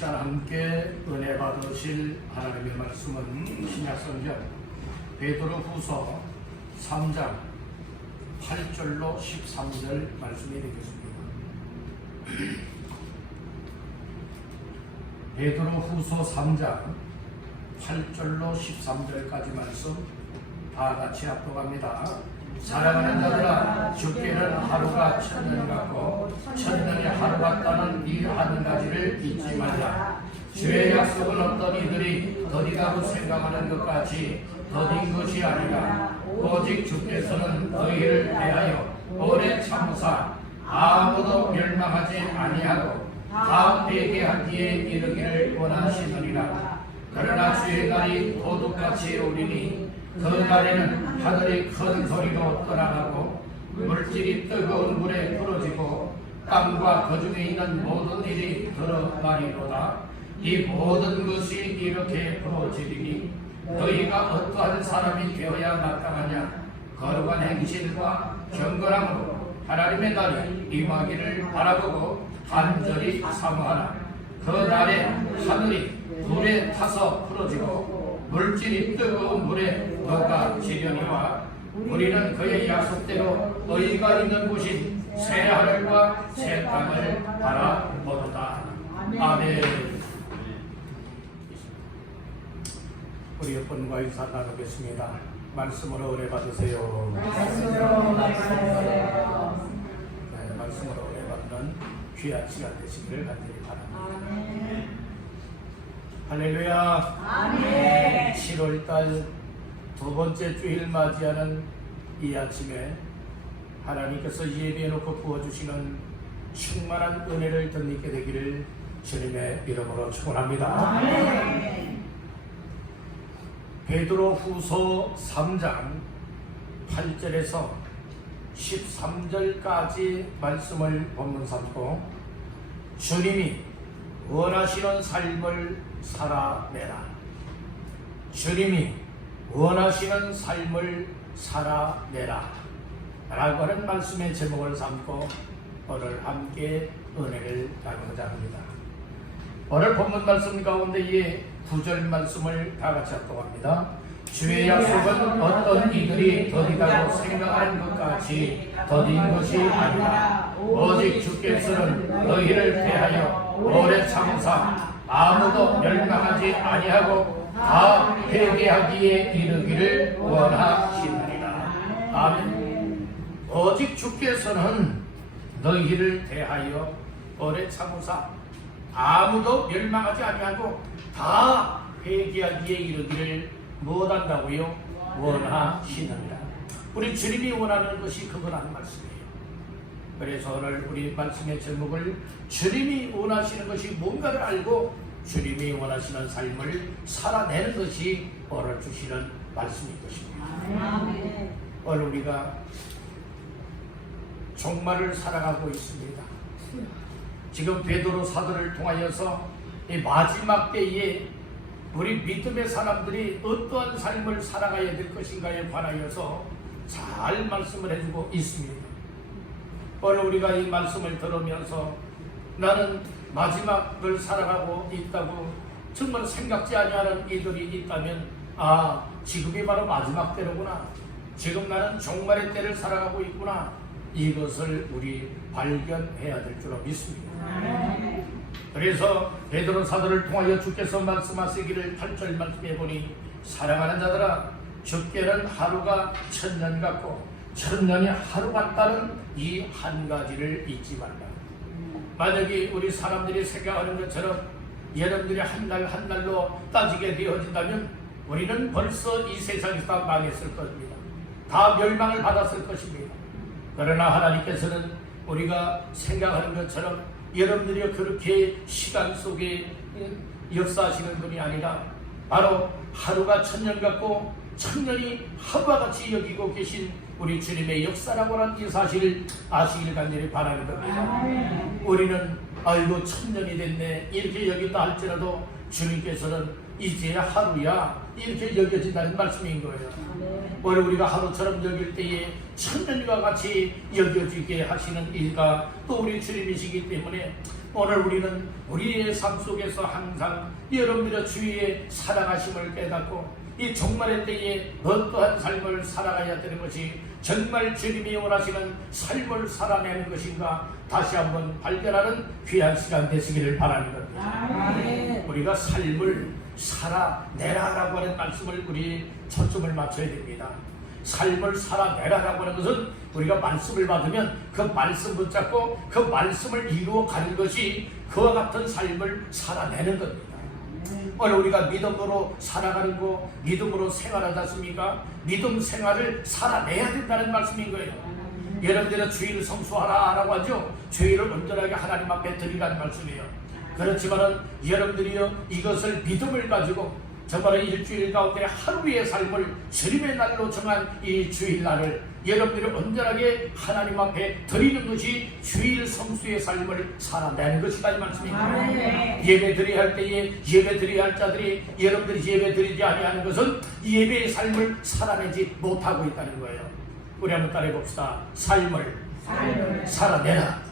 시간 함께 은혜 받으실 하나님의 말씀은 신약성경 베드로후서 3장 8절로 13절 말씀이 되겠습니다. 베드로후서 3장 8절로 13절까지 말씀 다 같이 합독합니다. 사랑하는 자들아, 주께는 하루가 천년 같고 천년이 하루 같다는 이 한 가지를 잊지 말라. 주의 약속은 어떤 이들이 더디다고 생각하는 것 같이 더딘 것이 아니라 오직 주께서는 너희를 대하여 오래 참으사 아무도 멸망하지 아니하고 다 회개하기에 이르기를 원하시느니라. 그러나 주의 날이 도둑같이 오리니 그 날에는 하늘이 큰 소리로 떠나가고 물질이 뜨거운 물에 부러지고 땅과 그 중에 있는 모든 일이 드러나리로다. 이 모든 것이 이렇게 부러지리니 너희가 어떠한 사람이 되어야 마땅하냐? 거룩한 행실과 경건함으로 하나님의 날이 임하기를 바라보고 간절히 사모하라. 그 날에 하늘이 불에 타서 부러지고 물질이 뜨거운 물에 녹아지려니와 우리는 그의 약속대로 의가 있는 곳인 새 하늘과 새 땅을 바라보도다. 아멘. 우리 여러분과 인사 나누겠습니다. 말씀으로 은혜 받으세요. 말씀으로 은혜 받는 귀한 시간 되시기를 간절히 바랍니다. 할렐루야. 아멘. 7월달 두 번째 주일 맞이하는 이 아침에 하나님께서 예비해 놓고 부어주시는 충만한 은혜를 덧입게 되기를 주님의 이름으로 축원합니다. 아멘. 베드로후서 3장 8절에서 13절까지 말씀을 본문 삼고 주님이 원하시는 삶을 살아내라. 주님이 원하시는 삶을 살아내라 라고 하는 말씀의 제목을 삼고 오늘 함께 은혜를 나누고자 합니다. 오늘 본문 말씀 가운데의 9절 말씀을 다 같이 합독합니다. 주의 약속은 어떤 이들이 더디다고 생각하는 것 같이 더딘 것이 아니라 오직 주께서는 너희를 대하여 오래 참으사 아무도 멸망하지 아니하고 다 회개하기에 이르기를 원하시느니라. 아멘. 오직 주께서는 너희를 대하여 오래 참으사 아무도 멸망하지 아니하고 다 회개하기에 이르기를 못한다고요? 원하시느니라. 우리 주님이 원하는 것이 그거라는 말씀이에요. 그래서 오늘 우리 말씀의 제목을 주님이 원하시는 것이 뭔가를 알고 주님이 원하시는 삶을 살아내는 것이 오늘 주시는 말씀인 것입니다. 아멘. 오늘 우리가 종말을 살아가고 있습니다. 지금 베드로 사도를 통하여서 이 마지막 때에 우리 믿음의 사람들이 어떠한 삶을 살아가야 될 것인가에 관하여서 잘 말씀을 해주고 있습니다. 오늘 우리가 이 말씀을 들으면서 나는 마지막을 살아가고 있다고 정말 생각지 아니하는 이들이 있다면 지금이 바로 마지막 때로구나. 지금 나는 종말의 때를 살아가고 있구나. 이것을 우리 발견해야 될 줄로 믿습니다. 그래서 베드로 사도를 통하여 주께서 말씀하시기를 8절 말씀해 보니 사랑하는 자들아, 주께는 하루가 천년 같고 천년이 하루 같다는 이 한 가지를 잊지 말라. 만약에 우리 사람들이 생각하는 것처럼 여러분들이 한 날 한 날로 따지게 되어진다면 우리는 벌써 이 세상에서 다 망했을 것입니다. 다 멸망을 받았을 것입니다. 그러나 하나님께서는 우리가 생각하는 것처럼 여러분들이 그렇게 시간 속에 역사하시는 분이 아니라 바로 하루가 천년 같고 천년이 하루와 같이 여기고 계신 우리 주님의 역사라고 하는 이 사실을 아시길 간절히 바라는 겁니다. 우리는 아이고 천년이 됐네 이렇게 여긴다 할지라도 주님께서는 이제 하루야 이렇게 여겨진다는 말씀인 거예요. 오늘 우리가 하루처럼 여길 때에 천년과 같이 여겨지게 하시는 일가 또 우리 주님이시기 때문에 오늘 우리는 우리의 삶 속에서 항상 여러분들의 주위에 살아가심을 깨닫고 이 종말의 때에 어떠한 삶을 살아가야 되는 것이 정말 주님이 원하시는 삶을 살아내는 것인가 다시 한번 발견하는 귀한 시간 되시기를 바라는 겁니다. 우리가 삶을 살아내라라고 하는 말씀을 우리 초점을 맞춰야 됩니다. 삶을 살아내라라고 하는 것은 우리가 말씀을 받으면 그 말씀 붙잡고 그 말씀을 이루어가는 것이 그와 같은 삶을 살아내는 겁니다. 오늘 우리가 믿음으로 살아가는 거, 믿음으로 생활하지 않습니까? 믿음 생활을 살아내야 된다는 말씀인 거예요. 여러분들은 주의를 성수하라라고 하죠. 주의를 온전하게 하나님 앞에 드리라는 말씀이에요. 그렇지만은 여러분들이요 이것을 믿음을 가지고 정말 일주일 가운데 하루의 삶을 주님의 날로 정한 이 주일날을 여러분들이 온전하게 하나님 앞에 드리는 것이 주일 성수의 삶을 살아내는 것이다 이 말씀입니다. 예배 드려야 할 때에 예배 드려야 할 자들이 여러분들이 예배 드리지 아니하는 것은 예배의 삶을 살아내지 못하고 있다는 거예요. 우리 한번 따라해 봅시다. 삶을 살아내라.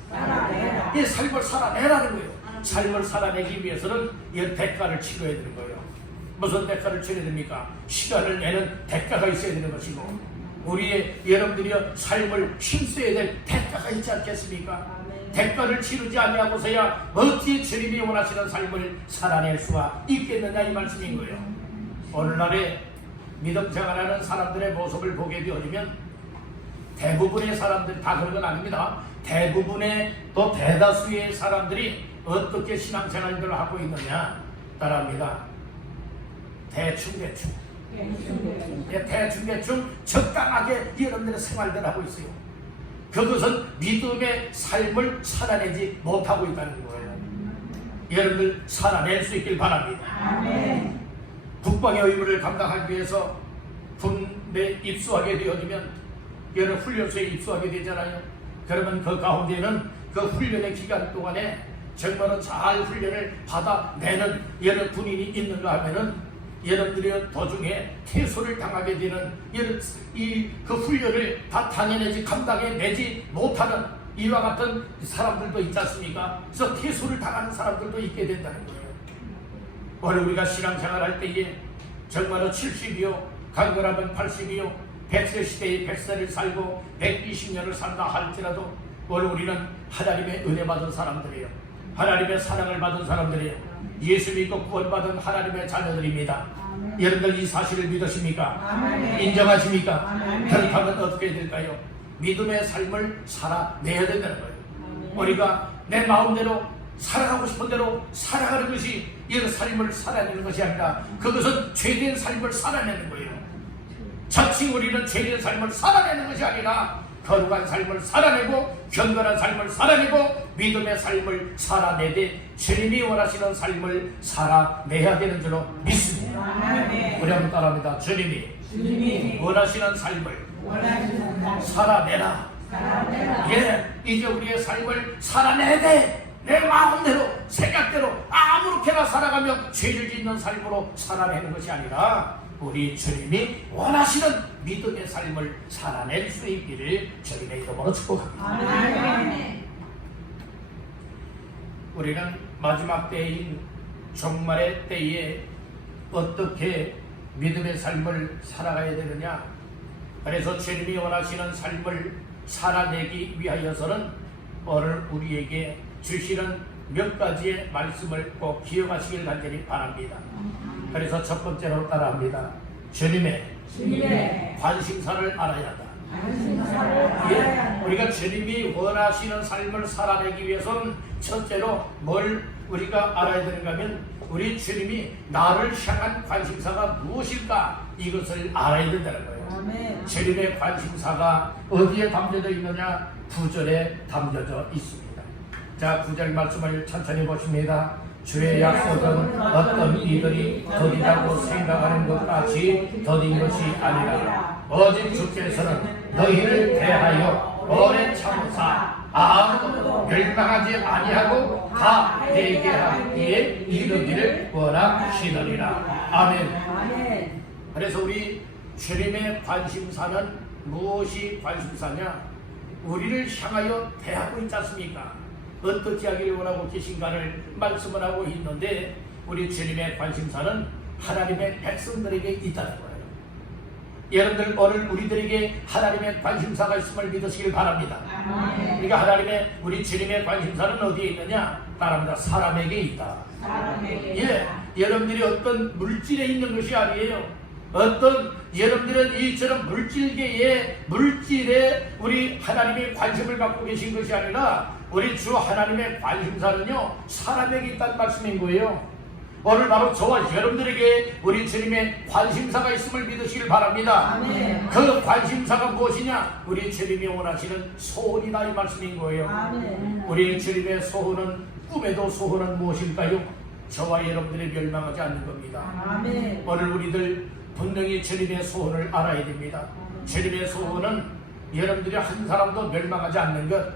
이 삶을 살아내라는 거예요. 삶을 살아내기 위해서는 이 대가를 치러야 되는 거예요. 무슨 대가를 치러야 됩니까? 시간을 내는 대가가 있어야 되는 것이고 우리의 여러분들이 삶을 힘써야 될 대가가 있지 않겠습니까? 대가를 치르지 아니하고서야 어찌 주님이 원하시는 삶을 살아낼 수가 있겠느냐 이 말씀인 거예요. 오늘날에 믿음 생활하는 사람들의 모습을 보게 되어지면 대부분의 사람들 다 그런 건 아닙니다. 대부분의 또 대다수의 사람들이 어떻게 신앙생활을 하고 있느냐 따라합니다. 대충 적당하게 여러분들의 생활들 하고 있어요. 그것은 믿음의 삶을 살아내지 못하고 있다는 거예요. 여러분들 살아낼 수 있길 바랍니다. 아멘. 국방의 의무를 감당하기 위해서 군대 입소하게 되어지면 여러 훈련소에 입소하게 되잖아요. 그러면 그 가운데는 그 훈련의 기간 동안에 정말은 잘 훈련을 받아내는 여러 군인이 있는가 하면은 여러분들이 도중에 퇴소를 당하게 되는 그 훈련을 다 당해내지 감당해내지 못하는 이와 같은 사람들도 있지 않습니까? 그래서 퇴소를 당하는 사람들도 있게 된다는 거예요. 오늘 우리가 신앙생활 할 때에 정말로 70이요 강건하면 80이요 100세 시대에 100세를 살고 120년을 산다 할지라도 오늘 우리는 하나님의 은혜 받은 사람들이에요. 하나님의 사랑을 받은 사람들이에요. 예수 믿고 구원받은 하나님의 자녀들입니다. 아멘. 여러분들 이 사실을 믿으십니까? 아멘. 인정하십니까? 아멘. 그렇다면 어떻게 될까요? 믿음의 삶을 살아내야 된다는 거예요. 아멘. 우리가 내 마음대로 살아가고 싶은 대로 살아가는 것이 이 삶을 살아내는 것이 아니라 그것은 죄된 삶을 살아내는 거예요. 자칭 우리는 죄된 삶을 살아내는 것이 아니라 거룩한 삶을 살아내고 경건한 삶을 살아내고 믿음의 삶을 살아내되 주님이 원하시는 삶을 살아내야 되는 줄로 믿습니다. 우리 한번 따라합니다. 주님이 원하시는 삶을 살아내라. 예, 이제 우리의 삶을 살아내야 돼. 내 마음대로 생각대로 아무렇게나 살아가며 죄를 짓는 삶으로 살아내는 것이 아니라 우리 주님이 원하시는 믿음의 삶을 살아낼 수 있기를 주님의 이름으로 축복합니다. 우리는 마지막 때인 종말의 때에 어떻게 믿음의 삶을 살아가야 되느냐? 그래서 주님이 원하시는 삶을 살아내기 위하여서는 오늘 우리에게 주시는 몇 가지의 말씀을 꼭 기억하시길 간절히 바랍니다. 그래서 첫 번째로 따라합니다. 주님의 관심사를 알아야 한다. 예, 우리가 주님이 원하시는 삶을 살아내기 위해서는 첫째로 뭘 우리가 알아야 되는가 하면 우리 주님이 나를 향한 관심사가 무엇일까 이것을 알아야 된다는 거예요. 아멘. 주님의 관심사가 어디에 담겨져 있느냐? 9절에 담겨져 있습니다. 자, 9절 말씀을 천천히 보십니다. 주의 약속은 어떤 이들이 더디다고 생각하는 것 같이 더딘 것이 아니라 오직 주께서는 너희를 대하여 오래 참으사 아무도 멸망하지 아니하고 다 회개하기에 이르기를 원하시느니라. 아멘. 아멘. 그래서 우리 주님의 관심사는 무엇이 관심사냐? 우리를 향하여 대하고 있지 않습니까? 어떻게 하기를 원하고 계신가를 말씀을 하고 있는데, 우리 주님의 관심사는 하나님의 백성들에게 있다는 거예요. 여러분들 오늘 우리들에게 하나님의 관심사가 있음을 믿으시길 바랍니다. 그러니까 하나님의 우리 주님의 관심사는 어디에 있느냐? 따라합니다. 사람에게 있다. 예, 여러분들이 어떤 물질에 있는 것이 아니에요. 어떤 여러분들은 이처럼 물질계의 물질에 우리 하나님이 관심을 갖고 계신 것이 아니라 우리 주 하나님의 관심사는요 사람에게 있다는 말씀인 거예요. 오늘 바로 저와 여러분들에게 우리 주님의 관심사가 있음을 믿으시길 바랍니다. 아멘. 그 관심사가 무엇이냐? 우리 주님이 원하시는 소원이다 이 말씀인 거예요. 아멘. 우리 주님의 소원은, 꿈에도 소원은 무엇일까요? 저와 여러분들이 멸망하지 않는 겁니다. 아멘. 오늘 우리들 분명히 주님의 소원을 알아야 됩니다. 주님의 소원은 여러분들이 한 사람도 멸망하지 않는 것,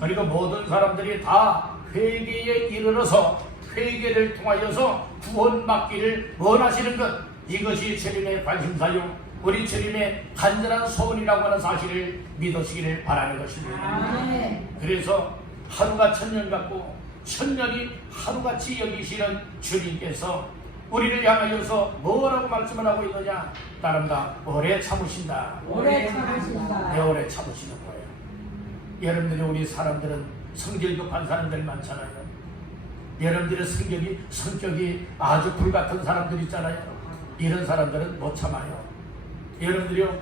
그리고 모든 사람들이 다 회개에 이르러서 회개를 통하여서 구원받기를 원하시는 것, 이것이 주님의 관심사요 우리 주님의 간절한 소원이라고 하는 사실을 믿으시기를 바라는 것입니다. 아멘. 그래서 하루가 천년 같고 천년이 하루같이 여기시는 주님께서 우리를 향하여서 뭐라고 말씀을 하고 있느냐? 따릅니다. 오래 참으신다. 오래 참으신다. 네, 오래 참으시는 거예요. 여러분들이, 우리 사람들은 성질 급한 사람들 많잖아요. 여러분들의 성격이 아주 불같은 사람들 있잖아요. 이런 사람들은 못 참아요. 여러분들이요,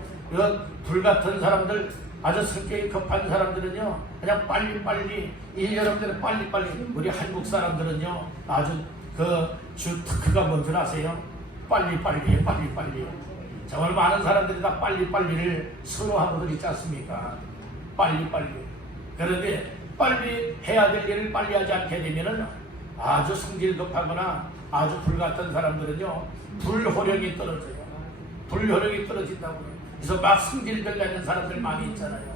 불같은 사람들, 아주 성격이 급한 사람들은요 그냥 빨리빨리, 여러분들은 빨리빨리, 우리 한국 사람들은요 아주 주 특허가 뭔 줄 아세요? 빨리빨리요. 정말 많은 사람들이 다 빨리빨리를 선호하고들 있지 않습니까? 빨리빨리. 그런데 빨리 해야 될 일을 빨리 하지 않게 되면은 아주 성질 급하거나 아주 불같은 사람들은요 불호령이 떨어져요. 불호령이 떨어진다고요. 그래서 막 성질들 내는 사람들 많이 있잖아요.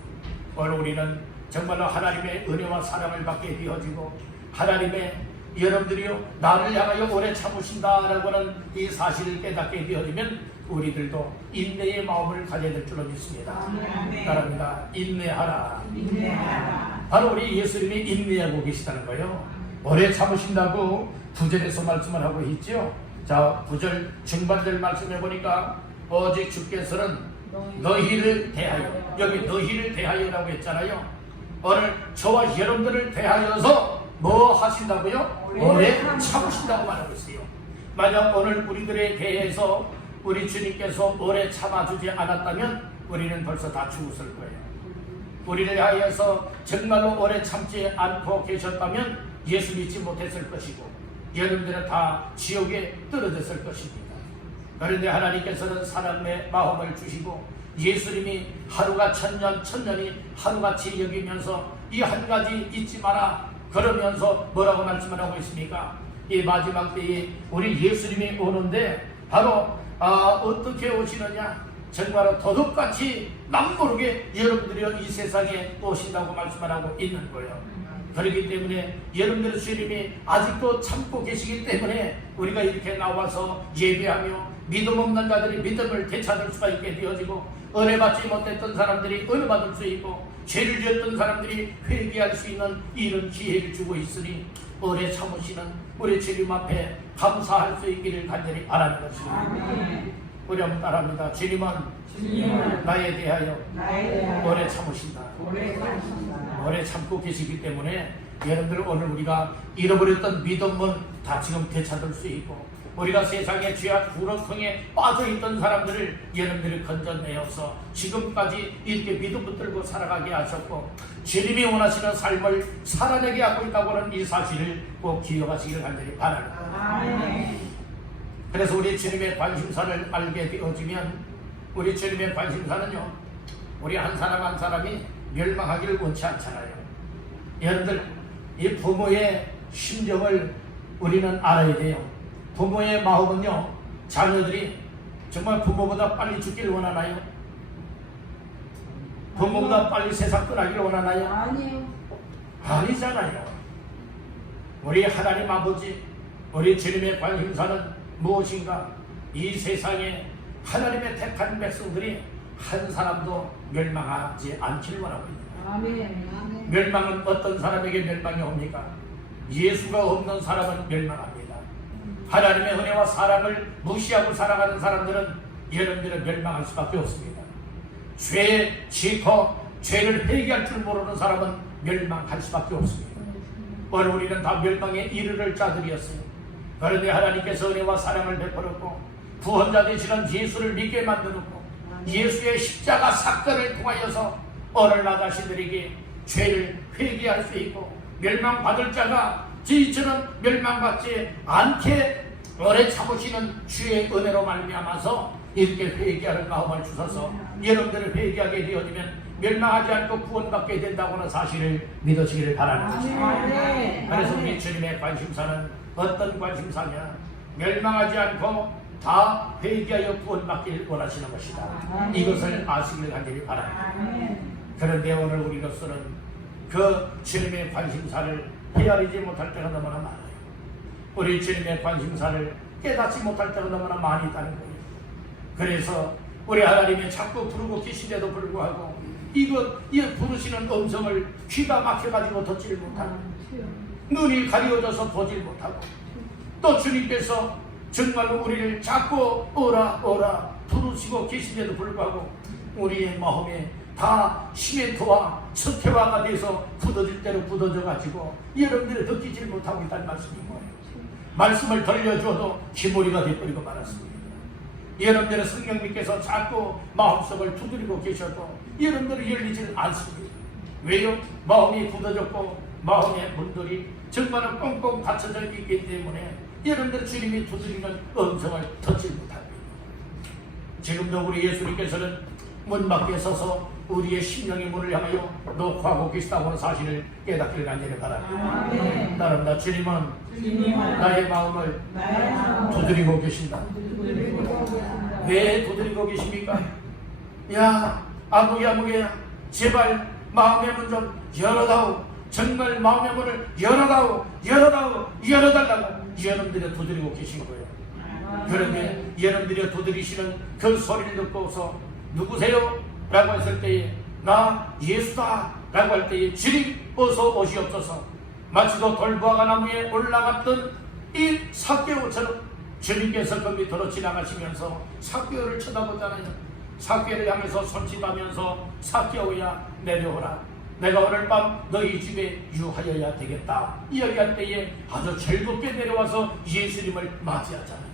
오늘 우리는 정말로 하나님의 은혜와 사랑을 받게 되어지고, 하나님의, 여러분들이요 나를 향하여 오래 참으신다라고 하는 이 사실을 깨닫게 되어지면 우리들도 인내의 마음을 가져야 될 줄로 믿습니다. 따릅니다. 인내하라. 바로 우리 예수님이 인내하고 계시다는 거예요. 오래 참으신다고 9절에서 말씀을 하고 있죠. 자, 9절 중반절 말씀해 보니까 오직 주께서는 너희를 대하여, 여기 너희를 대하여라고 했잖아요. 오늘 저와 여러분들을 대하여서 뭐 하신다고요? 오래 참으신다고 말하고 있어요. 만약 오늘 우리들에 대해서 우리 주님께서 오래 참아주지 않았다면 우리는 벌써 다 죽었을 거예요. 우리를 하여서 정말로 오래 참지 않고 계셨다면 예수 믿지 못했을 것이고 여러분들은 다 지옥에 떨어졌을 것입니다. 그런데 하나님께서는 사람의 마음을 주시고 예수님이 하루가 천년, 천년이 하루같이 여기면서 이 한 가지 잊지 마라 그러면서 뭐라고 말씀을 하고 있습니까? 이 마지막 때에 우리 예수님이 오는데 바로 어떻게 오시느냐? 정말 도둑같이 남모르게 여러분들이 이 세상에 오신다고 말씀을 하고 있는 거예요. 그렇기 때문에 여러분들의 주님이 아직도 참고 계시기 때문에 우리가 이렇게 나와서 예배하며 믿음 없는 자들이 믿음을 되찾을 수가 있게 되어지고, 은혜 받지 못했던 사람들이 은혜 받을 수 있고, 죄를 지었던 사람들이 회개할 수 있는 이런 기회를 주고 있으니 오래 참으시는 우리 주님 앞에 감사할 수 있기를 간절히 바라는 것입니다. 우리 한번 따라합니다. 주님은 나에 대하여 오래 참으신다. 오래 참고 계시기 때문에 여러분들 오늘 우리가 잃어버렸던 믿음은 다 지금 되찾을 수 있고, 우리가 세상의 죄악 구렁텅이에 빠져있던 사람들을 여러분들이 건져내어서 지금까지 이렇게 믿음 붙들고 살아가게 하셨고, 주님이 원하시는 삶을 살아내게 하고 있다고 하는 이 사실을 꼭 기억하시기를 간절히 바랍니다. 그래서 우리 주님의 관심사를 알게 되어지면, 우리 주님의 관심사는요 우리 한 사람 한 사람이 멸망하기를 원치 않잖아요. 여러분들 이 부모의 심정을 우리는 알아야 돼요. 부모의 마음은요, 자녀들이 정말 부모보다 빨리 죽기를 원하나요? 부모보다 빨리 세상 떠나기를 원하나요? 아니요. 아니잖아요. 우리 하나님 아버지, 우리 주님의 관심사는 무엇인가? 이 세상에 하나님의 택한 백성들이 한 사람도 멸망하지 않기를 원합니다. 아멘. 멸망은 어떤 사람에게 멸망이 옵니까? 예수가 없는 사람은 멸망합니다. 하나님의 은혜와 사랑을 무시하고 살아가는 사람들은 여러분들은 멸망할 수밖에 없습니다. 죄에 지고 죄를 회개할 줄 모르는 사람은 멸망할 수밖에 없습니다. 오늘 우리는 다 멸망에 이르를 자들이었어요. 그런데 하나님께서 은혜와 사랑을 베풀었고 구원자 되시는 예수를 믿게 만들었고 예수의 십자가 사건을 통하여서 오늘 나 자신들에게 죄를 회개할 수 있고 멸망받을 자가 저희처럼 멸망받지 않게 오래 참으시는 주의 은혜로 말미암아서 이렇게 회개하는 마음을 주셔서 여러분들을 회개하게 되어지면 멸망하지 않고 구원받게 된다고 하는 사실을 믿으시기를 바라는 것입니다. 그래서 우리 주님의 관심사는 어떤 관심사냐? 멸망하지 않고 다 회개하여 구원받기를 원하시는 것이다. 이것을 아시기를 간절히 바랍니다. 그런데 오늘 우리로서는 그 주님의 관심사를 헤아리지 못할 때가 너무나 많아요. 우리 주님의 관심사를 깨닫지 못할 때가 너무나 많이 있다는 거예요. 그래서 우리 하나님이 자꾸 부르고 계신데도 불구하고 이 부르시는 음성을 귀가 막혀가지고 듣질 못하고 눈이 가려져서 보질 못하고 또 주님께서 정말로 우리를 자꾸 오라 오라 부르시고 계신데도 불구하고 우리의 마음에 다 시멘트와 석회화가 돼서 굳어질 대로 굳어져가지고 여러분들이 느끼질 못하고 있다는 말씀인 거예요. 말씀을 들려줘도 기모리가 돼버리고 말았습니다. 여러분들의 성령님께서 자꾸 마음속을 두드리고 계셔도 여러분들이 열리질 않습니다. 왜요? 마음이 굳어졌고 마음의 문들이 정말로 꽁꽁 닫혀져 있기 때문에 여러분들 주님이 두드리는 음성을 듣지 못합니다. 지금도 우리 예수님께서는 문 밖에 서서 우리의 심령의 문을 향하여 녹화하고 계시다고 하는 사실을 깨닫기를 간절히 바랍니다. 따릅니다. 주님은 나의 마음을 두드리고 계신다. 왜 두드리고 계십니까? 야 아무개야 제발 마음의 문 좀 열어다오. 정말 마음의 문을 열어달라고 여러분들이 두드리고 계신 거예요. 그런데 여러분들이 두드리시는 그 소리를 듣고서 누구세요? 라고 했을 때에 나 예수다 라고 할 때에 주님 어서 오시옵소서. 마치도 돌부화가 나무에 올라갔던 이 삭개오처럼 주님께서 그 밑으로 지나가시면서 삭개오를 쳐다보잖아요. 삭개오를 향해서 손짓하면서 삭개오야 내려오라. 내가 오늘 밤 너희 집에 유하여야 되겠다. 이야기할 때에 아주 즐겁게 내려와서 예수님을 맞이하잖아요.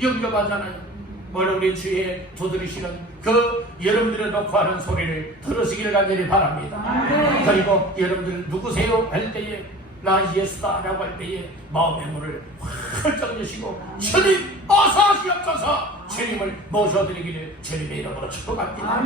영접하잖아요. 오늘 우리 주에 두드리시는 그 여러분들의 녹화하는 소리를 들으시기를 간절히 바랍니다. 그리고 여러분들 누구세요? 할 때에 나 예수다 라고 할 때에 마음의 문을 활짝 여시고 주님 어서 오시옵소서. 주님을 모셔드리기를 주님의 이름으로 축복합니다.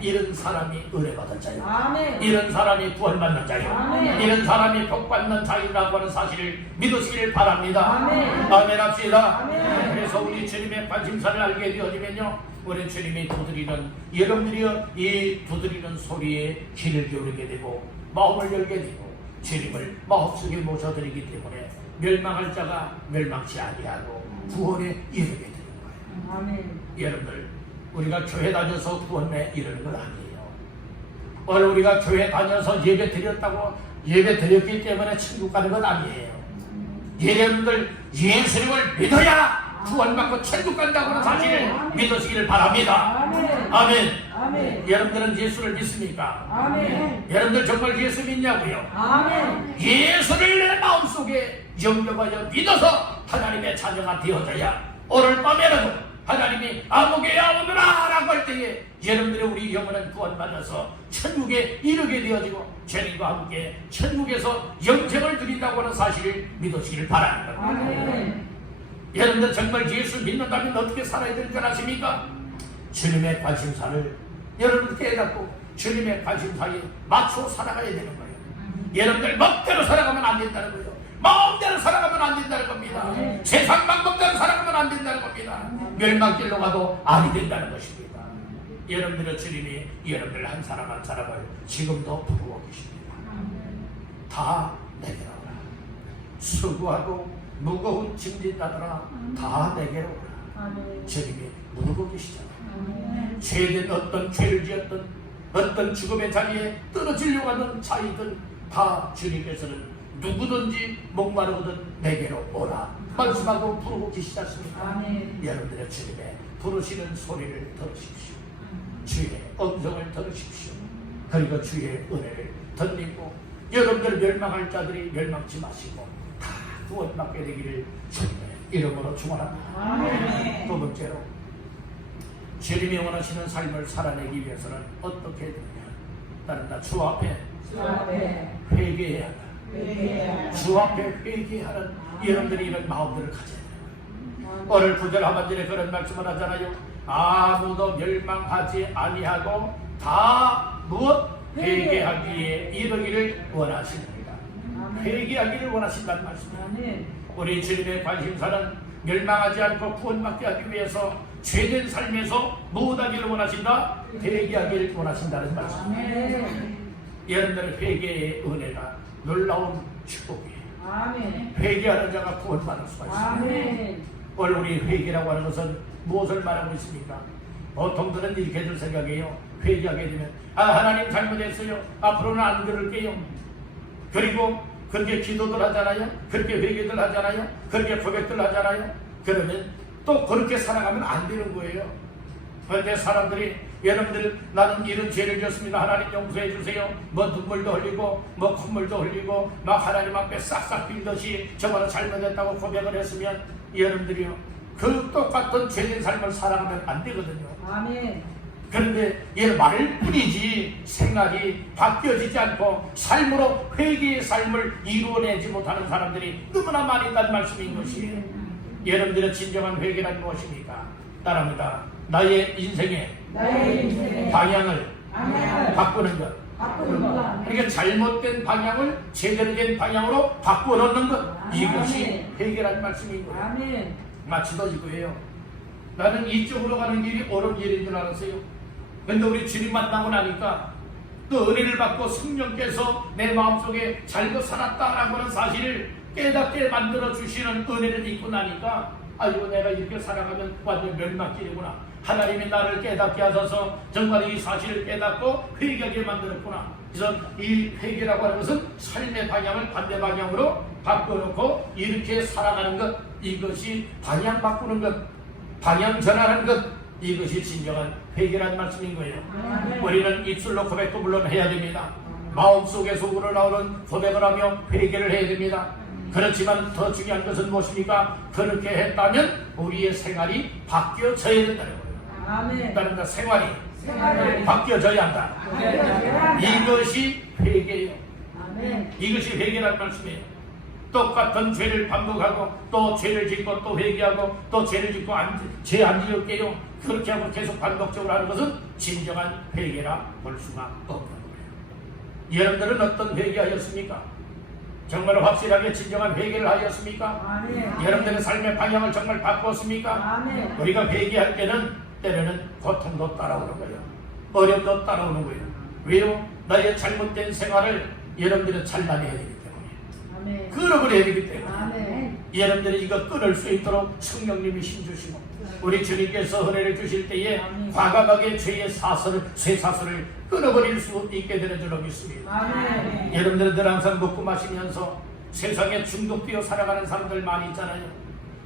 이런 사람이 은혜받은 자요. 이런 사람이 구원받는 자요. 이런 사람이 복받는 자이라고 하는 사실을 믿으시기를 바랍니다. 아멘 합시다. 그래서 우리 주님의 관심사를 알게 되어지면요 우리 주님이 두드리는 여러분들이요 이 두드리는 소리에 귀를 기울이게 되고 마음을 열게 되고 주님을 마음속에 모셔드리기 때문에 멸망할 자가 멸망치 아니하고 구원에 이르게 되는 거예요. 여러분들 우리가 교회 다녀서 구원에 이르는 건 아니에요. 오늘 우리가 교회 다녀서 예배 드렸다고 예배 드렸기 때문에 천국 가는 건 아니에요. 여러분들 예수님을 믿어야 구원받고 천국 간다고 하는 사실을 믿으시기를 바랍니다. 아멘. 여러분들은 예수를 믿습니까? 여러분들 정말 예수 믿냐고요? 예수를 내 마음속에 영접하여 믿어서 하나님의 자녀가 되어져야 오늘 밤에라도 하나님이 아무개야 오너라 라고 할 때에 여러분들의 우리 영혼은 구원받아서 천국에 이르게 되어지고 주님과 함께 천국에서 영생을 드린다고 하는 사실을 믿으시기를 바랍니다. 여러분들 정말 예수 믿는다면 어떻게 살아야 되는 줄 아십니까? 주님의 관심사를 여러분 깨닫고 주님의 관심사에 맞춰 살아가야 되는 거예요. 여러분들 멋대로 살아가면 안 된다는 거예요. 마음대로 살아가면 안 된다는 겁니다. 세상 방법대로 살아가면 안 된다는 겁니다. 멸망길로 가도 아니 된다는 것입니다. 여러분들의 주님이 여러분들 한 사람 한 사람을 지금도 부르고 계십니다. 다 내게로 오라. 수고하고 무거운 짐진 자들아 다 내게로 오라. 아멘. 주님이 모르고 계시잖아요. 아멘. 죄된 어떤 죄를 지었던 어떤 죽음의 자리에 떨어지려고 하는 자이든 다 주님께서는 누구든지 목마르거든 내게로 오라 말씀하고 부르고 계시지 않습니까? 아멘. 여러분들의 주님의 부르시는 소리를 들으십시오. 주의 음성을 들으십시오. 그리고 주의 은혜를 덧입고 여러분들 멸망할 자들이 멸망치 마시고 다 구원받게 되기를 주님의 이름으로 축원합니다. 아멘. 두 번째로 주님이 원하시는 삶을 살아내기 위해서는 어떻게 해야 되느냐? 따른다. 주 앞에 주 앞에 회개해야 한다. 회개해야 주 앞에 회개하는 여러분들이 이런 마음들을 가져야 돼요. 오늘 9절 하반절에 그런 말씀을 하잖아요. 아무도 멸망하지 아니하고 다 무엇? 회개하기에 이르기를 원하십니다. 회개하기를 원하신다는 말씀입니다. 아멘. 우리 주님의 관심사는 멸망하지 않고 구원받게 하기 위해서 죄된 삶에서 무엇하기를 원하신다? 회개하기를 원하신다는 말씀입니다. 아멘. 여러분들의 회개의 은혜가 놀라운 축복이에요. 아멘. 회개하는 자가 구원받을 수가 있습니다. 아멘. 오늘 우리 회개라고 하는 것은 무엇을 말하고 있습니까? 보통들은 이렇게들 생각해요. 회개하게 되면 하나님 잘못했어요. 앞으로는 안 그럴게요. 그리고 그렇게 기도들 하잖아요. 그렇게 회개들 하잖아요. 그렇게 고백들 하잖아요. 그러면 또 그렇게 살아가면 안 되는 거예요. 그런데 사람들이 여러분들 나는 이런 죄를 지었습니다. 하나님 용서해 주세요. 뭐 눈물도 흘리고 뭐 콧물도 흘리고 막 하나님 앞에 싹싹 빌듯이 저거는 잘못했다고 고백을 했으면 여러분들이요 그 똑같은 죄된 삶을 살아가면 안 되거든요. 아멘. 그런데 얘 말을 뿐이지 생각이 바뀌어지지 않고 삶으로 회개의 삶을 이루어내지 못하는 사람들이 너무나 많이 있다는 말씀인 것이에요. 여러분들의 진정한 회개란 무엇입니까? 따라합니다. 나의 인생의 방향을 바꾸는 것. 바꾸는 것. 그러니까 잘못된 방향을 제대로 된 방향으로 바꿔놓는 것. 이것이 회개란 말씀인 거예요. 아멘. 마치도 이거예요. 나는 이쪽으로 가는 길이 옳은 길인 줄 알았어요. 근데 우리 주님 만나고 나니까 그 은혜를 받고 성령께서 내 마음속에 잘못 살았다라고 하는 사실을 깨닫게 만들어 주시는 은혜를 입고 나니까 아이고 내가 이렇게 살아가면 완전 멸망길이구나. 하나님이 나를 깨닫게 하셔서 정말 이 사실을 깨닫고 회개하게 만들었구나. 그래서 이 회개라고 하는 것은 삶의 방향을 반대 방향으로 바꿔놓고 이렇게 살아가는 것, 이것이 방향 바꾸는 것, 방향 전환하는 것, 이것이 진정한 회개라는 말씀인 거예요. 우리는 입술로 고백도 물론 해야 됩니다. 마음속에서 우러나오는 고백을 하며 회개를 해야 됩니다. 그렇지만 더 중요한 것은 무엇입니까? 그렇게 했다면 우리의 생활이 바뀌어져야 된다는 거예요. 아멘. 다른 생활이 생활이 바뀌어져야 한다. 이것이 회개예요. 아멘. 이것이 회개라는 말씀이에요. 똑같은 죄를 반복하고 또 죄를 짓고 또 회개하고 또 죄를 짓고 죄 안 지을게요. 그렇게 하고 계속 반복적으로 하는 것은 진정한 회개라 볼 수가 없는 거예요. 여러분들은 어떤 회개하였습니까? 정말 확실하게 진정한 회개를 하였습니까? 아멘. 여러분들의 삶의 방향을 정말 바꿨습니까? 아멘. 우리가 회개할 때는 고통도 따라오는 거예요. 어려움도 따라오는 거예요. 왜요? 나의 잘못된 생활을 여러분들은 잘라내야 되기 때문에, 아멘. 끊어버려야 되기 때문에 아멘. 여러분들이 이거 끊을 수 있도록 성령님이 힘주시고 우리 주님께서 은혜를 주실 때에 아멘. 과감하게 죄의 쇠사슬을 끊어버릴 수 있게 되는 줄로 믿습니다. 아멘. 여러분들은 항상 먹고 마시면서 세상에 중독되어 살아가는 사람들 많이 있잖아요.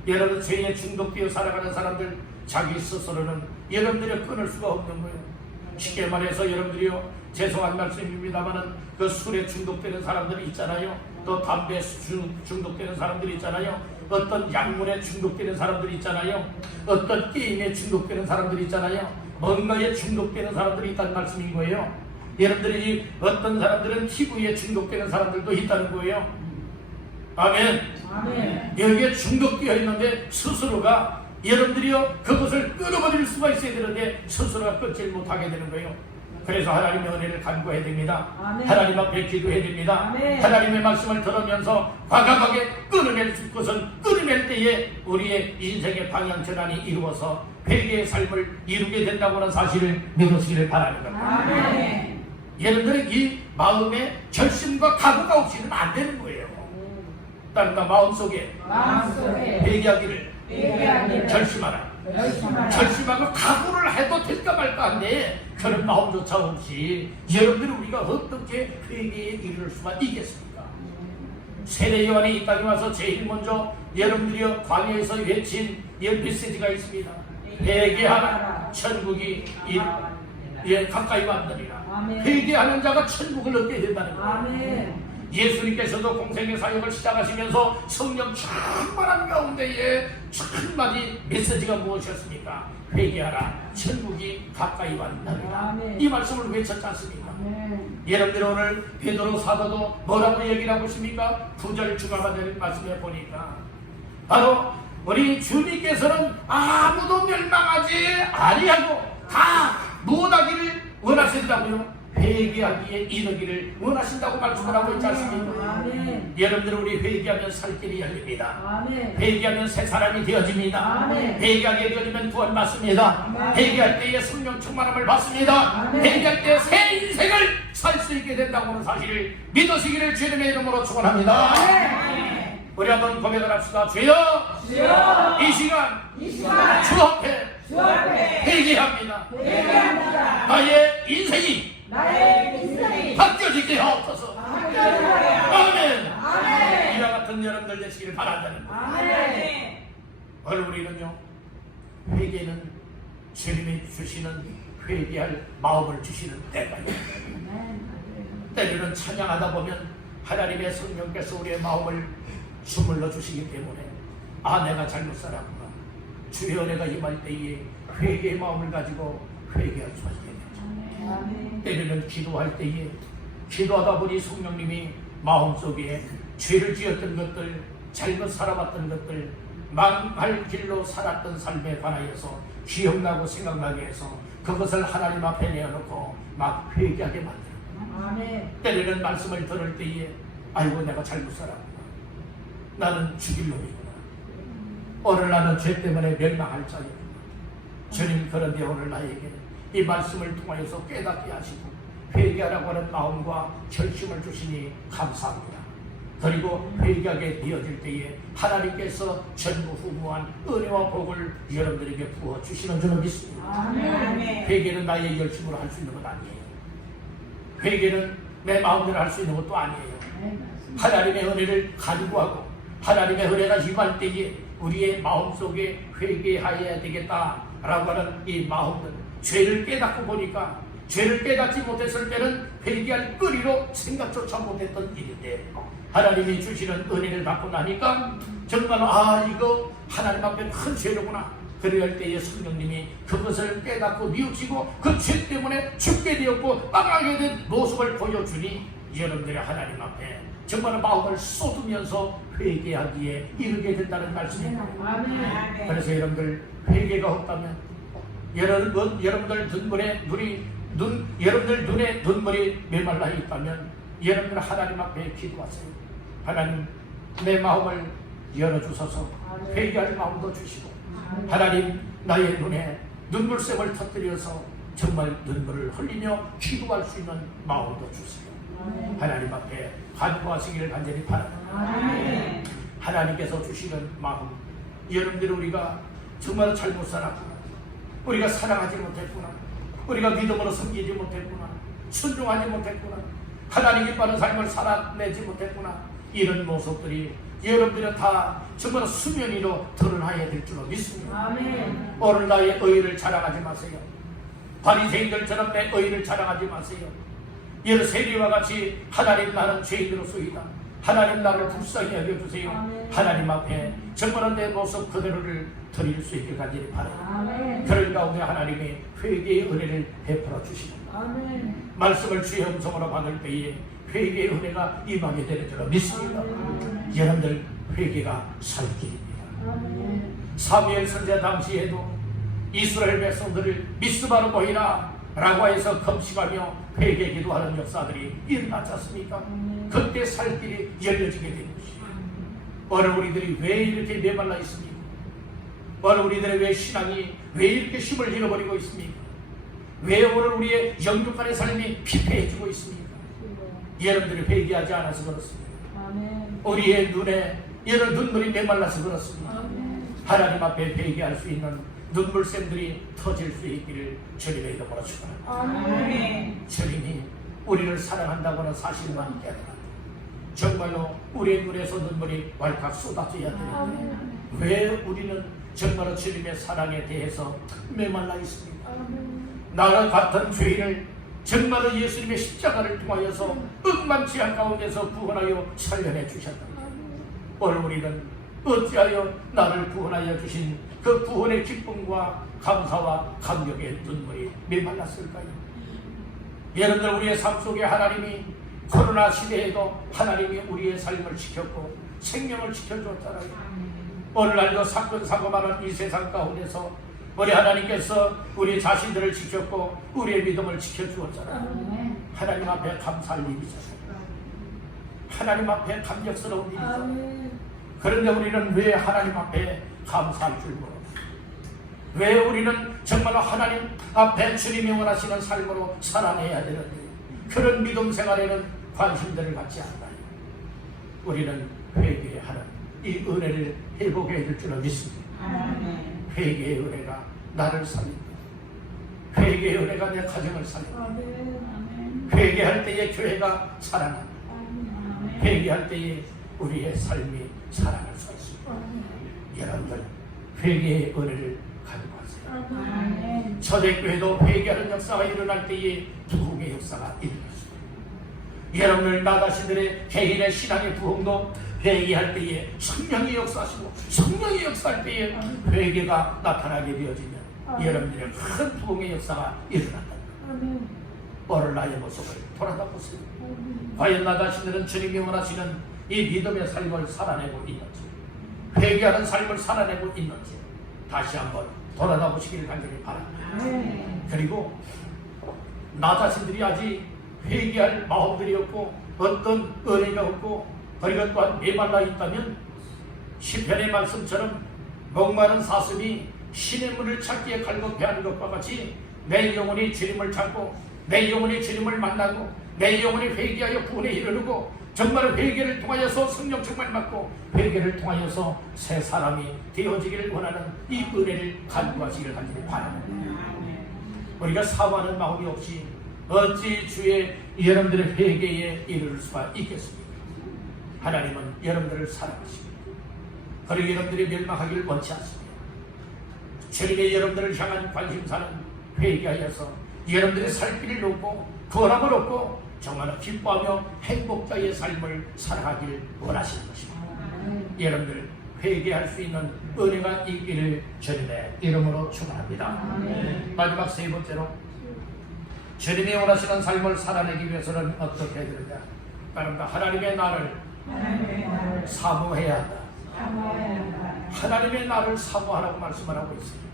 여러분 죄에 중독되어 살아가는 사람들 자기 스스로는 여러분들이 끊을 수가 없는 거예요. 쉽게 말해서 여러분들이요, 죄송한 말씀입니다만은 그 술에 중독되는 사람들이 있잖아요. 또 담배에 중독되는 사람들이 있잖아요. 어떤 약물에 중독되는 사람들이 있잖아요. 어떤 게임에 중독되는 사람들이 있잖아요. 뭔가에 중독되는 사람들이 있다는 말씀인 거예요. 여러분들이 어떤 사람들은 TV에 중독되는 사람들도 있다는 거예요. 아멘. 아멘. 여기에 중독되어 있는데 스스로가 여러분들이요 그것을 끊어버릴 수가 있어야 되는데 스스로가 끊지 못하게 되는 거예요. 그래서 하나님의 은혜를 간구해야 됩니다. 아멘. 하나님 앞에 기도해야 됩니다. 아멘. 하나님의 말씀을 들으면서 과감하게 끊어낼 것은 끊어낼 때에 우리의 인생의 방향 전환이 이루어서 회개의 삶을 이루게 된다고 하는 사실을 믿으시기를 바라는 겁니다. 아멘. 여러분들은 이 마음에 결심과 각오가 없이는 안 되는 거예요. 따른다 마음속에 마음속에 회개하기를 회개하기를 결심하라. 결심하고 각오를 해도 될까 말까 한데 그런 마음조차 없이 여러분들이 우리가 어떻게 회개에 이를 수가 있겠습니까? 세례 요한이 이 땅에 와서 제일 먼저 여러분들이 광야에서 외친 이 메시지가 있습니다. 회개하라 천국이 가까이 왔느니라. 회개하는 자가 천국을 얻게 된다는 거예요. 예수님께서도 공생의 사역을 시작하시면서 성령 충만한 가운데에 첫 마디 메시지가 무엇이었습니까? 회개하라 천국이 가까이 왔느니라. 이 말씀을 외쳤지 않습니까? 여러분들 오늘 베드로 사도도 뭐라고 얘기를 하고 있습니까? 9절 중간에 되는 말씀에 보니까 바로 우리 주님께서는 아무도 멸망하지 아니하고 다 무엇하기를 원하시더라고요. 회개하기에 이르기를 원하신다고 말씀을 하고 있지 않습니까? 여러분들 우리 회개하면 살 길이 열립니다. 회개하면 새 사람이 되어집니다. 회개하게 되어지면 구원 받습니다. 회개할 때에 성령 충만함을 받습니다. 회개할 때 새 인생을 살 수 있게 된다고 하는 사실을 믿으시기를 주님의 이름으로 축원합니다. 우리 한번 고백을 합시다. 주여, 이 시간 주 앞에 회개합니다. 나의 인생이 바뀌어지게 하옵소서. 아멘. 이와 같은 여러분들 되시기를 바란다는 거예요. 오늘 우리는요, 회개는 주님이 주시는 회개할 마음을 주시는 때가요. 때로는 찬양하다 보면 하나님의 성령께서 우리의 마음을 주물러 주시기 때문에 아, 내가 잘못 살았구나. 주의 은혜가 임할 때에 회개의 마음을 가지고 회개할 수 있게 되죠. 때로는 기도할 때에 기도하다 보니 성령님이 마음속에 죄를 지었던 것들, 잘못 살아왔던 것들, 망할 길로 살았던 삶에 관하여서 기억나고 생각나게 해서 그것을 하나님 앞에 내어놓고 막 회개하게 만들어요. 때로는 말씀을 들을 때에 아이고 내가 잘못 살았구나. 나는 죽일 놈이구나. 오늘 나는 죄 때문에 멸망할 자이구나. 주님 그런데 오늘 나에게 이 말씀을 통하여서 깨닫게 하시고 회개하라고 하는 마음과 결심을 주시니 감사합니다. 그리고 회개하게 되어질 때에 하나님께서 전무후무한 은혜와 복을 여러분들에게 부어주시는 줄을 믿습니다. 회개는 나의 열심으로 할 수 있는 것 아니에요. 회개는 내 마음대로 할 수 있는 것도 아니에요. 하나님의 은혜를 가지고 하고 하나님의 은혜가 임할 때에 우리의 마음속에 회개하여야 되겠다라고 하는 이 마음들, 죄를 깨닫고 보니까 죄를 깨닫지 못했을 때는 회개할 거리로 생각조차 못했던 일인데 하나님이 주시는 은혜를 받고 나니까 정말 이거 하나님 앞에 큰 죄로구나. 그럴 때에 성령님이 그것을 깨닫고 뉘우치고 그 죄 때문에 죽게 되었고 망하게 된 모습을 보여주니 여러분들의 하나님 앞에 정말 마음을 쏟으면서 회개하기에 이르게 된다는 말씀입니다. 그래서 여러분들 회개가 없다면 여러분들 여러분들 눈에 눈물이 메말라 있다면 여러분들 하나님 앞에 기도하세요. 하나님 내 마음을 열어주셔서 회개할 마음도 주시고 하나님 나의 눈에 눈물샘을 터뜨려서 정말 눈물을 흘리며 기도할 수 있는 마음도 주세요. 하나님 앞에 간구하시기를 간절히 바랍니다. 하나님께서 주시는 마음, 여러분들 우리가 정말 잘못 살았구나. 우리가 사랑하지 못했구나. 우리가 믿음으로 섬기지 못했구나. 순종하지 못했구나. 하나님 기뻐하는 삶을 살아내지 못했구나. 이런 모습들이 여러분들은 다 정말 수면 위로 드러나야 될 줄로 믿습니다. 오늘 나의 의를 자랑하지 마세요. 바리새인들처럼 내 의를 자랑하지 마세요. 여러 세리와 같이 하나님 나는 죄인으로서이다. 하나님 나를 불쌍히 여겨주세요. 하나님 앞에 정말 내 모습 그대로를 드릴 수 있게 간절히 바랍니다. 그런 가운데 하나님이 회개의 은혜를 베풀어 주십니다. 말씀을 주의 음성으로 받을 때에 회개의 은혜가 임하게 되는 줄로 믿습니다. 여러분들 회개가 살 길입니다. 사무엘 선지자 당시에도 이스라엘 백성들을 미스바로 모이라 라고 해서 금식하며 회개 기도하는 역사들이 일어나지 않습니까? 그때 살 길이 열려지게 된 것이에요. 오늘 우리들이 왜 이렇게 메말라 있습니까? 오늘 우리들의 왜 신앙이 왜 이렇게 힘을 잃어버리고 있습니까? 왜 오늘 우리의 영육간의 삶이 피폐해지고 있습니까? 여러분들이 회개하지 않아서 그렇습니다. 우리의 눈에 이런 눈물이 메말라서 그렇습니다. 하나님 앞에 회개할 수 있는 눈물샘들이 터질 수 있기를 주님의 이름으로 축원합니다. 아멘. 주님이 우리를 사랑한다고는 사실만 깨달아 정말로 우리의 눈에서 눈물이 왈칵 쏟아져야 되는데 왜 우리는 정말로 주님의 사랑에 대해서 메말라 있습니까? 나와 같은 죄인을 정말로 예수님의 십자가를 통하여서 억만치한 가운데서 구원하여 살려내 주셨다. 오늘 우리는 어찌하여 나를 구원하여 주신 그 구원의 기쁨과 감사와 감격의 눈물이 메말랐을까요? 여러분들, 우리의 삶 속에 하나님이 코로나 시대에도 하나님이 우리의 삶을 지켰고 생명을 지켜줬잖아요. 오늘날도 사건 사고 많은 이 세상 가운데서 우리 하나님께서 우리 자신들을 지켰고 우리의 믿음을 지켜주었잖아요. 하나님 앞에 감사할 일이잖아요. 하나님 앞에 감격스러운 일이잖아요. 그런데 우리는 왜 하나님 앞에 감사할 줄 모릅니까? 왜 우리는 정말로 하나님 앞에 주님이 원하시는 삶으로 살아내야 되는데 그런 믿음 생활에는 관심들을 갖지 않나요? 우리는 회개하는 이 은혜를 회복해야 될 줄을 믿습니다. 회개의 은혜가 나를 살린다. 회개의 은혜가 내 가정을 살린다. 회개할 때에 교회가 살아난다. 회개할 때에 우리의 삶이 살아날 수 있습니다. 여러분들, 회개의 은혜를 가지고 하세요. 초대교회도 회개하는 역사가 일어날 때에 부흥의 역사가 일어났습니다. 여러분들, 나 자신들의 개인의 신앙의 부흥도 회개할 때에 성령이 역사하시고 성령이 역사할 때에 회개가 나타나게 되어지면 여러분들의 큰 부흥의 역사가 일어난다. 오늘 나의 모습을 돌아다 보세요. 과연 나 자신들은 주님이 원하시는 이 믿음의 삶을 살아내고 있는지, 회개하는 삶을 살아내고 있는지 다시 한번 돌아다 보시기를 간절히 바랍니다. 그리고 나 자신들이 아직 회개할 마음들이 없고 어떤 은혜가 없고 그리고 또한 메말라 있다면 시편의 말씀처럼 목마른 사슴이 신의 물을 찾기에 갈급해하는 것과 같이 내 영혼이 주님을 찾고 내 영혼이 주님을 만나고 내 영혼이 회개하여 구원에 이르르고 정말 회개를 통하여서 성령 충만 받고 회개를 통하여서 새 사람이 되어지기를 원하는 이 은혜를 간구하시기를 간절히 바랍니다. 우리가 사모하는 마음이 없이 어찌 주의 여러분들의 회개에 이르를 수가 있겠습니까? 하나님은 여러분들을 사랑하십니다. 그리고 여러분들이 멸망하기를 원치 않습니다. 주님의 여러분들을 향한 관심사는 회개하여서 여러분들의 살 길을 놓고 구원함을 얻고 정말 기뻐하며 행복자의 삶을 살아가기를 원하시는 것입니다. 여러분들, 회개할 수 있는 은혜가 있기를 주님의 이름으로 축원합니다. 마지막 세 번째로 주님이 원하시는 삶을 살아내기 위해서는 어떻게 해야 되느냐? 따른다. 하나님의 나를 사모해야 한다. 하나님의 나를 사모하라고 말씀을 하고 있습니다.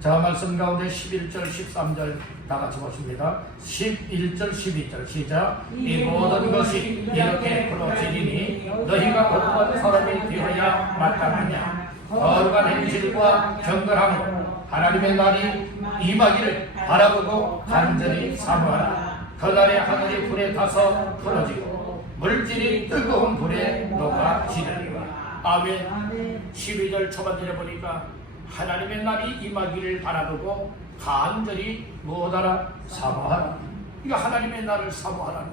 자, 말씀 가운데 11절 13절 다 같이 보십니다. 11절 12절 시작. 이 모든 것이 이렇게 풀어지리니 너희가 거룩한 사람이 되어야 마땅하냐. 거룩한 행실과 정결함으로 하나님의 날이 임하기를 바라보고 간절히 사모하라. 그날에 하늘이 불에 타서 풀어지고 물질이 뜨거운 불에 녹아지느니라. 아멘. 12절 초반절에 보니까 하나님의 날이 임하기를 바라보고 간절히 무엇하라? 사모하라. 이거 하나님의 날을 사모하라는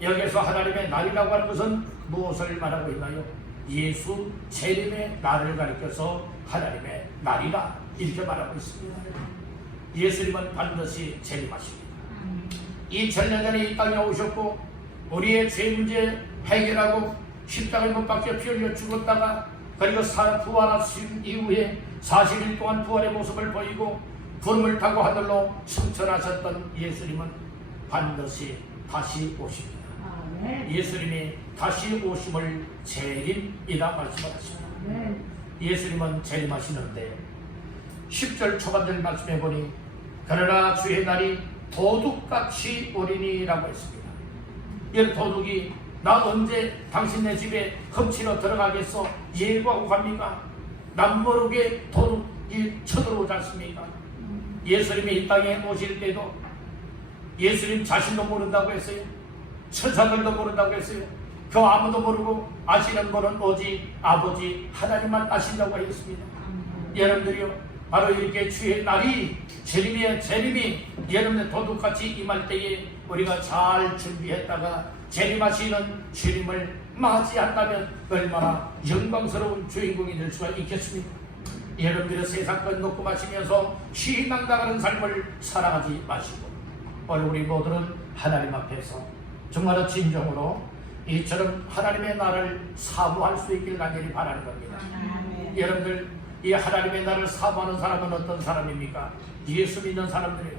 거예요. 여기서 하나님의 날이라고 하는 것은 무엇을 말하고 있나요? 예수 재림의 날을 가리켜서 하나님의 날이라 이렇게 말하고 있습니다. 예수님은 반드시 재림하십니다. 2000년 전에 이 땅에 오셨고 우리의 죄 문제 해결하고 십자가에 못 박혀 피 흘려 죽었다가 그리고 부활하신 이후에 40일 동안 부활의 모습을 보이고 구름을 타고 하늘로 승천하셨던 예수님은 반드시 다시 오십니다. 예수님이 다시 오심을 재림이라 말씀을 하십니다. 예수님은 재림하시는데 10절 초반절 말씀해 보니 그러나 주의 날이 도둑같이 오리니라고 했습니다. 이 도둑이 나 언제 당신네 집에 훔치러 들어가겠어 예고하고 갑니까? 남모르게 도둑이 쳐들어오지 않습니까? 예수님이 이 땅에 오실 때도 예수님 자신도 모른다고 했어요. 천사들도 모른다고 했어요. 그 아무도 모르고 아시는 분은 오직 아버지 하나님만 아신다고 하였습니다. 여러분들이요, 바로 이렇게 주의 날이 재림이 여러분의 도둑같이 임할 때에 우리가 잘 준비했다가 재림하시는 주님을 맞이한다면 얼마나 영광스러운 주인공이 될 수가 있겠습니까? 여러분들의 세상 것 놓고 마시면서 희망당하는 삶을 살아가지 마시고 오늘 우리 모두는 하나님 앞에서 정말 진정으로 이처럼 하나님의 나를 사모할 수 있길 간절히 바라는 겁니다. 여러분들 이 하나님의 나를 사모하는 사람은 어떤 사람입니까? 예수 믿는 사람들이에요.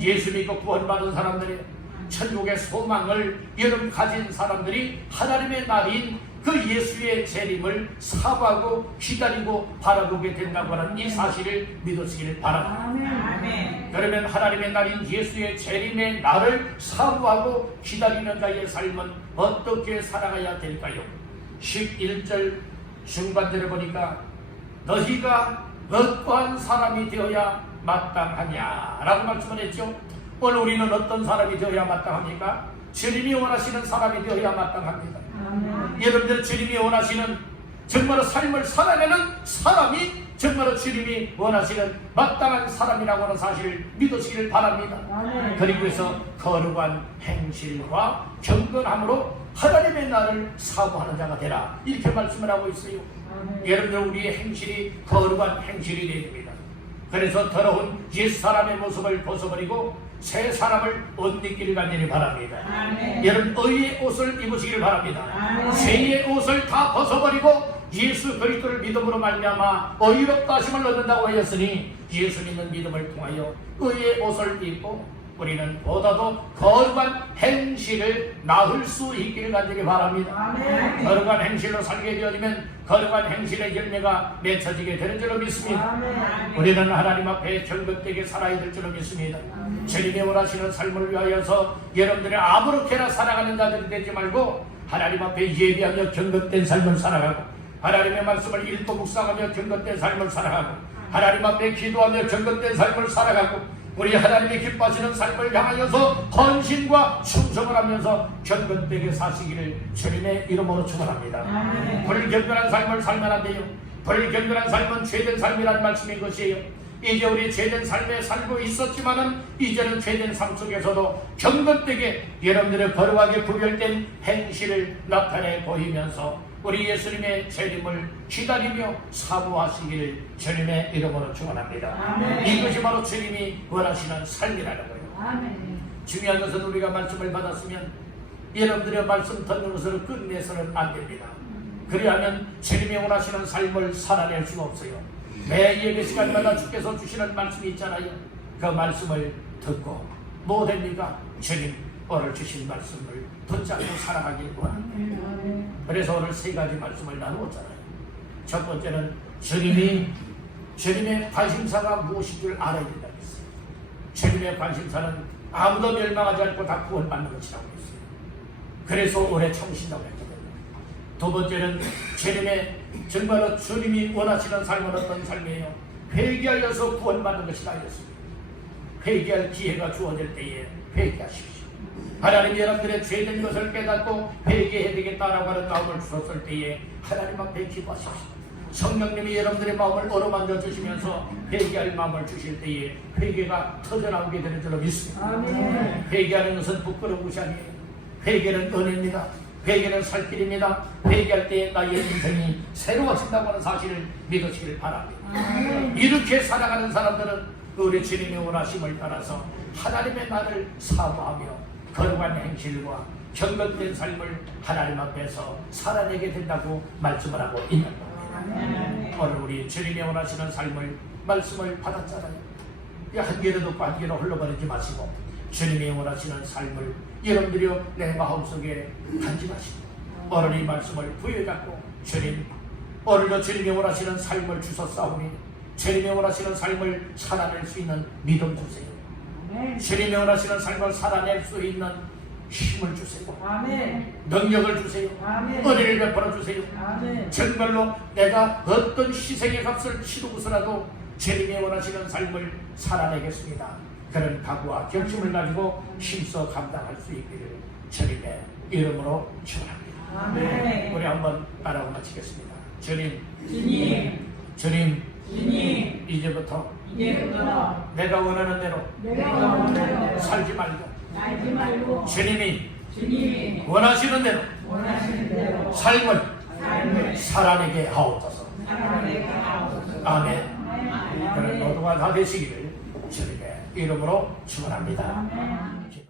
예수 믿고 구원받은 사람들이에요. 천국의 소망을 여러분 가진 사람들이 하나님의 날인 그 예수의 재림을 사모하고 기다리고 바라보게 된다고 하는 이 사실을 믿으시길 바랍니다. 그러면 하나님의 날인 예수의 재림의 날을 사모하고 기다리는 자의 삶은 어떻게 살아가야 될까요? 11절 중반절에 보니까 너희가 어떠한 사람이 되어야 마땅하냐라고 말씀을 했죠. 오늘 우리는 어떤 사람이 되어야 마땅합니까? 주님이 원하시는 사람이 되어야 마땅합니다. 여러분들 주님이 원하시는 정말로 삶을 살아내는 사람이 정말로 주님이 원하시는 마땅한 사람이라고 하는 사실을 믿으시길 바랍니다. 그리고 해서 거룩한 행실과 경건함으로 하나님의 나를 사모하는 자가 되라 이렇게 말씀을 하고 있어요. 여러분들 우리의 행실이 거룩한 행실이 되어야 됩니다. 그래서 더러운 옛사람의 모습을 벗어버리고 새 사람을 옷 입기를 간절히 바랍니다. 여러분 의의 옷을 입으시기를 바랍니다. 죄의 옷을 다 벗어버리고 예수 그리스도를 믿음으로 말미암아 의롭다 하심을 얻는다고 하였으니 예수 믿는 믿음을 통하여 의의 옷을 입고 우리는 보다도 거룩한 행실을 나을 수 있기를 간절히 바랍니다. 거룩한 행실로 살게 되어지면 거룩한 행실의 열매가 맺혀지게 되는 줄로 믿습니다. 우리는 하나님 앞에 경건되게 살아야 될 줄로 믿습니다. 주님이 원하시는 삶을 위하여서 여러분들이 아무렇게나 살아가는 자들이 되지 말고 하나님 앞에 예비하며 경건된 삶을 살아가고 하나님의 말씀을 읽고 묵상하며 경건된 삶을 살아가고 하나님 앞에 기도하며 경건된 삶을 살아가고 우리 하나님이 기뻐하시는 삶을 향하여서 헌신과 충성을 하면서 경건되게 사시기를 주님의 이름으로 축원합니다. 불경건한 삶을 살면 안 돼요. 불경건한 삶은 죄된 삶이라는 말씀인 것이에요. 이제 우리 죄된 삶에 살고 있었지만은 이제는 죄된 삶 속에서도 경건되게 여러분들의 거룩하게 구별된 행실을 나타내 보이면서 우리 예수님의 재림을 기다리며 사모하시기를 주님의 이름으로 축원합니다. 이것이 바로 주님이 원하시는 삶이라는 거예요. 중요한 것은 우리가 말씀을 받았으면 여러분들의 말씀 듣는 것으로 끝내서는 안 됩니다. 그리하면 주님이 원하시는 삶을 살아낼 수가 없어요. 매 예배 시간마다 주께서 주시는 말씀이 있잖아요. 그 말씀을 듣고 뭐 됩니까? 주님 오늘 주신 말씀을 붙잡고 살아가길 원합니다. 그래서 오늘 세 가지 말씀을 나누었잖아요. 첫 번째는 주님의 관심사가 무엇인 줄 알아야 된다고 했어요. 주님의 관심사는 아무도 멸망하지 않고 다 구원받는 것이라고 했어요. 그래서 오래 참으신다고 했거든요. 두 번째는 정말로 주님이 원하시는 삶은 어떤 삶이에요? 회개하여서 구원받는 것이라 했습니다. 회개할 기회가 주어질 때에 회개하십시오. 하나님이 여러분들의 죄된 것을 깨닫고 회개해야 되겠다라고 하는 마음을 주셨을 때에 하나님 앞에 기도하십시오. 성령님이 여러분들의 마음을 어루만져 주시면서 회개할 마음을 주실 때에 회개가 터져나오게 되는 줄로 믿습니다. 회개하는 것은 부끄러운 것이 아니에요. 회개는 은혜입니다. 회개는 살 길입니다. 회개할 때에 나의 인생이 새로워진다고 하는 사실을 믿으시길 바랍니다. 이렇게 살아가는 사람들은 우리 주님의 원하심을 따라서 하나님의 나를 사모하며 거룩한 행실과 경건된 삶을 하나님 앞에서 살아내게 된다고 말씀을 하고 있는 겁니다. 오늘 우리 주님이 원하시는 삶을 말씀을 받았잖아요. 한 개로 듣고 한 개로 흘러버리지 마시고 주님이 원하시는 삶을 여러분들이요 내 마음속에 간직하시고 오늘 이 말씀을 부여잡고 주님 오늘도 주님이 원하시는 삶을 주셨사오니 주님이 원하시는 삶을 살아낼 수 있는 믿음 주세요. 주님이 원하시는 삶을 살아낼 수 있는 힘을 주세요. 능력을 주세요. 은혜를 베풀어 주세요. 정말로 내가 어떤 희생의 값을 치르고서라도 주님이 원하시는 삶을 살아내겠습니다. 그런 각오와 결심을 가지고 힘써 감당할 수 있기를 주님의 이름으로 축원합니다. 우리 한번 따라고 마치겠습니다. 주님 주님, 이제부터 이제부터 내가 원하는 대로 내가 원하는 대로 살지 말고 살지 말고 주님이 주님이 원하시는 대로 원하시는 대로 삶을 삶을 살아내게 하옵소서. 살아내게 하옵소서. 아멘. 그런 아멘. 모두가 다 되시기를 주님의 이름으로 축원합니다. 아멘.